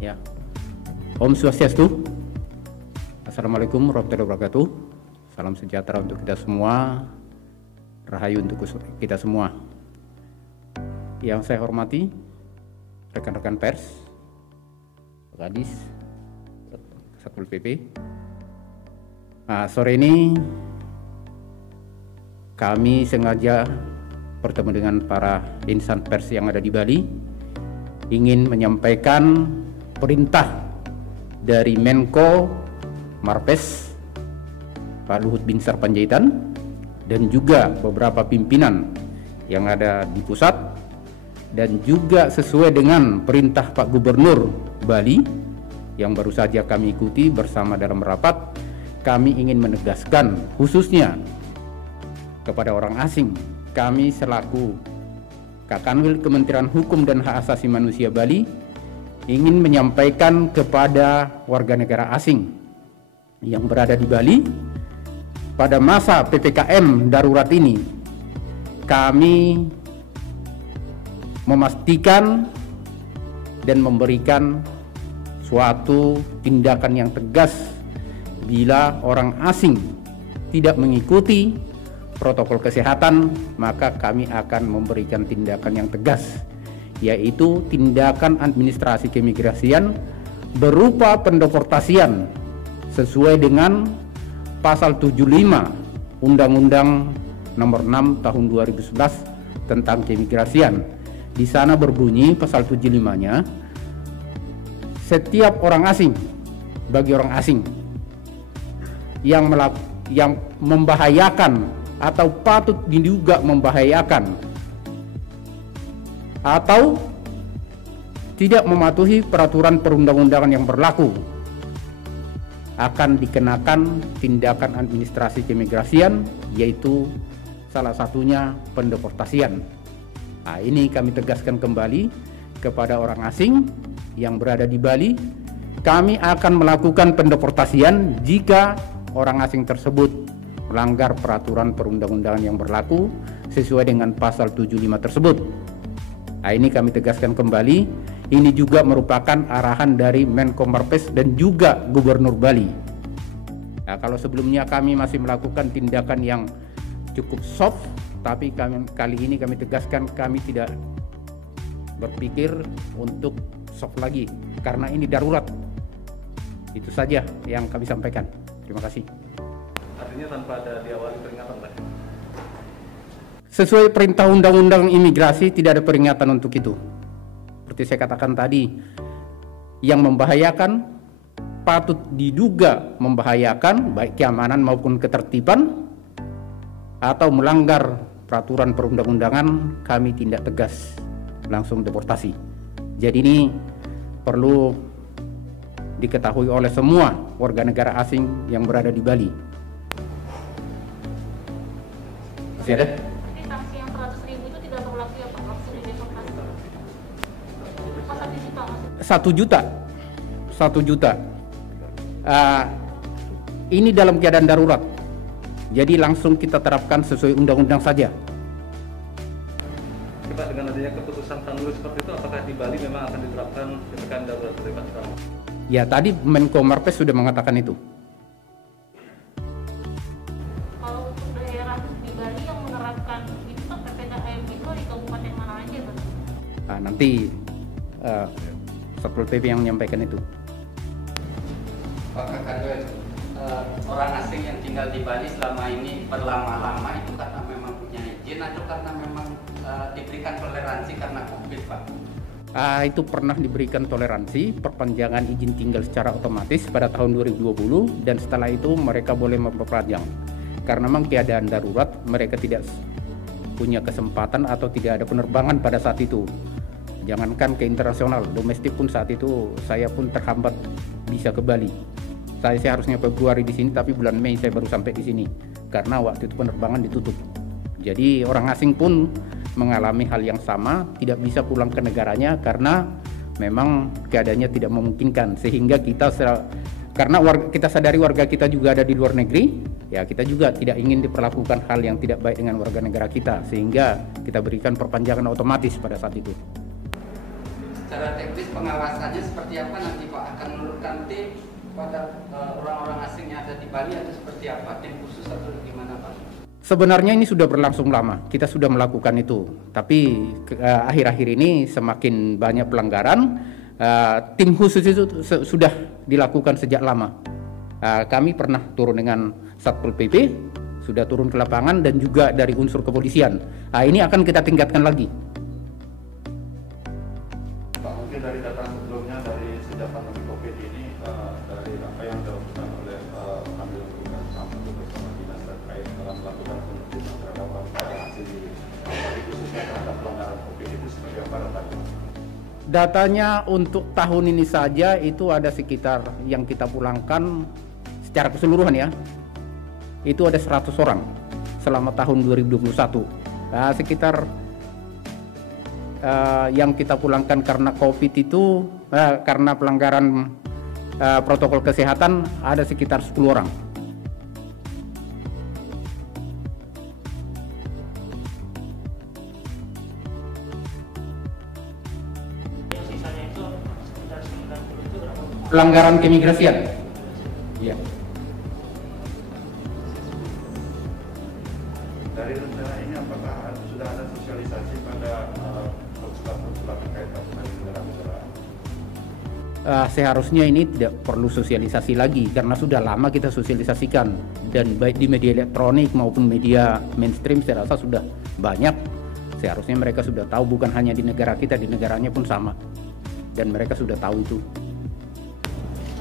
Ya, Om Swastiastu. Assalamualaikum warahmatullahi wabarakatuh. Salam sejahtera untuk kita semua. Rahayu untuk kita semua. Yang saya hormati rekan-rekan pers, Kadis, Satpol PP. Sore ini kami sengaja bertemu dengan para insan pers yang ada di Bali, ingin menyampaikan perintah dari Menko Marves Pak Luhut Binsar Panjaitan dan juga beberapa pimpinan yang ada di pusat, dan juga sesuai dengan perintah Pak Gubernur Bali yang baru saja kami ikuti bersama dalam rapat. Kami ingin menegaskan khususnya kepada orang asing, kami selaku Kakanwil Kementerian Hukum dan Hak Asasi Manusia Bali ingin menyampaikan kepada warga negara asing yang berada di Bali pada masa PPKM darurat ini, kami memastikan dan memberikan suatu tindakan yang tegas bila orang asing tidak mengikuti protokol kesehatan, maka kami akan memberikan tindakan yang tegas, yaitu tindakan administrasi keimigrasian berupa pendeportasian sesuai dengan pasal 75 Undang-Undang Nomor 6 Tahun 2011 tentang keimigrasian. Di sana berbunyi pasal 75-nya, setiap orang asing, bagi orang asing yang membahayakan atau patut diduga membahayakan atau tidak mematuhi peraturan perundang-undangan yang berlaku, akan dikenakan tindakan administrasi keimigrasian, yaitu salah satunya pendeportasian. Ini kami tegaskan kembali kepada orang asing yang berada di Bali. Kami akan melakukan pendeportasian jika orang asing tersebut melanggar peraturan perundang-undangan yang berlaku sesuai dengan pasal 75 tersebut. Ini kami tegaskan kembali. Ini juga merupakan arahan dari Menko Marves dan juga Gubernur Bali. Kalau sebelumnya kami masih melakukan tindakan yang cukup soft, tapi kali ini kami tegaskan kami tidak berpikir untuk soft lagi karena ini darurat. Itu saja yang kami sampaikan. Terima kasih. Artinya tanpa ada diawali peringatan, Pak? Sesuai perintah Undang-Undang Imigrasi tidak ada peringatan untuk itu. Seperti saya katakan tadi, yang membahayakan, patut diduga membahayakan baik keamanan maupun ketertiban atau melanggar peraturan perundang-undangan, kami tindak tegas, langsung deportasi. Jadi ini perlu diketahui oleh semua warga negara asing yang berada di Bali. Masih ada? Jadi sanksi yang 100.000 itu tidak berlaku ya Pak, langsung dideportasi. Apa 1 juta maksudnya? 1 juta. Ini dalam keadaan darurat. Jadi langsung kita terapkan sesuai undang-undang saja. Pak, dengan adanya keputusan tanggul seperti itu, apakah di Bali memang akan diterapkan PPKM darurat dari Pak? Ya, tadi Menko Marves sudah mengatakan itu. Kalau untuk daerah di Bali yang menerapkan itu Pak, PPKM itu di kabupaten mana aja Pak? Nanti Satpol PP yang menyampaikan itu. Pak Kakanwil, orang asing yang tinggal di Bali selama ini berlama-lama itu karena memang punya izin atau karena memang diberikan toleransi karena COVID, Pak? Itu pernah diberikan toleransi perpanjangan izin tinggal secara otomatis pada tahun 2020, dan setelah itu mereka boleh memperpanjang. Karena memang keadaan darurat, mereka tidak punya kesempatan atau tidak ada penerbangan pada saat itu. Jangankan ke internasional, domestik pun saat itu saya pun terhambat bisa ke Bali. Saya harusnya Februari di sini, tapi bulan Mei saya baru sampai di sini karena waktu itu penerbangan ditutup. Jadi orang asing pun mengalami hal yang sama, tidak bisa pulang ke negaranya karena memang keadaannya tidak memungkinkan. Sehingga kita karena kita sadari warga kita juga ada di luar negeri, ya kita juga tidak ingin diperlakukan hal yang tidak baik dengan warga negara kita, sehingga kita berikan perpanjangan otomatis pada saat itu. Secara secara teknis pengawasannya seperti apa nanti Pak? Akan menurunkan tim pada orang-orang asing yang ada di Bali atau seperti apa? Tim khusus atau gimana Pak? Sebenarnya ini sudah berlangsung lama, kita sudah melakukan itu. Tapi akhir-akhir ini semakin banyak pelanggaran, tim khusus itu sudah dilakukan sejak lama. Kami pernah turun dengan Satpol PP, sudah turun ke lapangan dan juga dari unsur kepolisian. Ini akan kita tingkatkan lagi. Pak, mungkin dari data sebelumnya dari sejak pandemi COVID ini, dari apa yang dilakukan oleh pengambil keputusan sama bersama dinas terkait dalam melakukan penertiban terhadap para asing di Bali khususnya terhadap pelanggaran COVID itu sebagai apa datanya? Datanya untuk tahun ini saja itu ada sekitar yang kita pulangkan secara keseluruhan ya, itu ada 100 orang selama tahun 2021. Sekitar yang kita pulangkan karena COVID itu karena pelanggaran protokol kesehatan ada sekitar 10 orang. Sisanya itu sekitar 90 itu berapa? Pelanggaran keimigrasian. Iya. Dari rencana ini apakah sudah ada sosialisasi pada konsulat-konsulat terkait dari negara-negara? Seharusnya ini tidak perlu sosialisasi lagi karena sudah lama kita sosialisasikan, dan baik di media elektronik maupun media mainstream saya rasa sudah banyak. Seharusnya mereka sudah tahu, bukan hanya di negara kita, di negaranya pun sama, dan mereka sudah tahu itu.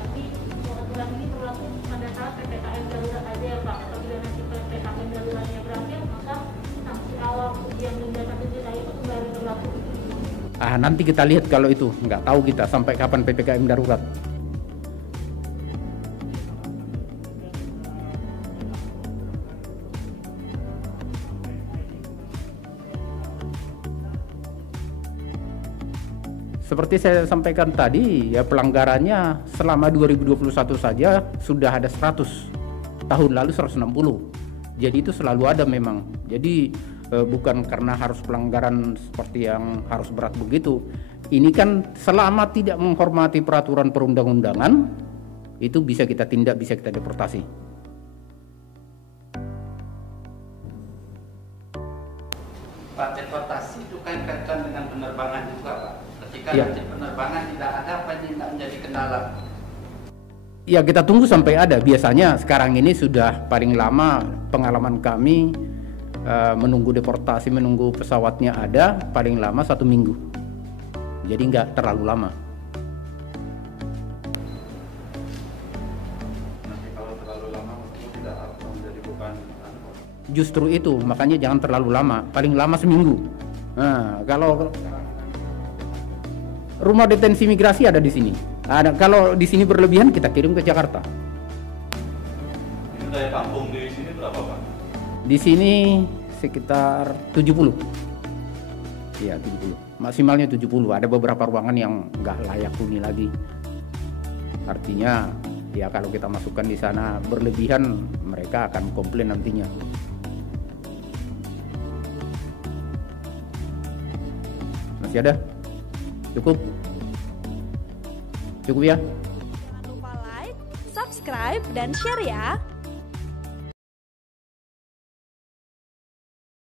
Tapi aturan ini berlaku pada saat PPKM darurat aja ya Pak. Apabila nanti PPKM daruratnya berakhir, maka sanksi awal yang denda 1 juta itu kembali berlaku. Nanti kita lihat kalau itu, nggak tahu kita sampai kapan PPKM darurat. Seperti saya sampaikan tadi, ya pelanggarannya selama 2021 saja sudah ada 100. Tahun lalu 160. Jadi itu selalu ada memang. Jadi bukan karena harus pelanggaran seperti yang harus berat begitu. Ini kan selama tidak menghormati peraturan perundang-undangan, itu bisa kita tindak, bisa kita deportasi. Pak, deportasi itu kan kaitan dengan penerbangan juga Pak. Ketika Ya. nanti penerbangan tidak ada, apa ini tidak menjadi kendala? Ya kita tunggu sampai ada. Biasanya sekarang ini sudah paling lama pengalaman kami menunggu deportasi, menunggu pesawatnya ada paling lama 1 minggu. Jadi nggak terlalu lama. Nanti kalau terlalu lama mungkin tidak akan menjadi beban. Justru itu, makanya jangan terlalu lama, paling lama seminggu. Nah, kalau rumah detensi migrasi ada di sini. Kalau di sini berlebihan kita kirim ke Jakarta. Ini daya tampung di sini berapa Pak? Di sini sekitar 70. Iya, 70. Maksimalnya 70. Ada beberapa ruangan yang nggak layak huni lagi. Artinya, ya kalau kita masukkan di sana berlebihan, mereka akan komplain nantinya. Masih ada? Cukup? Cukup ya? Jangan lupa like, subscribe, dan share ya.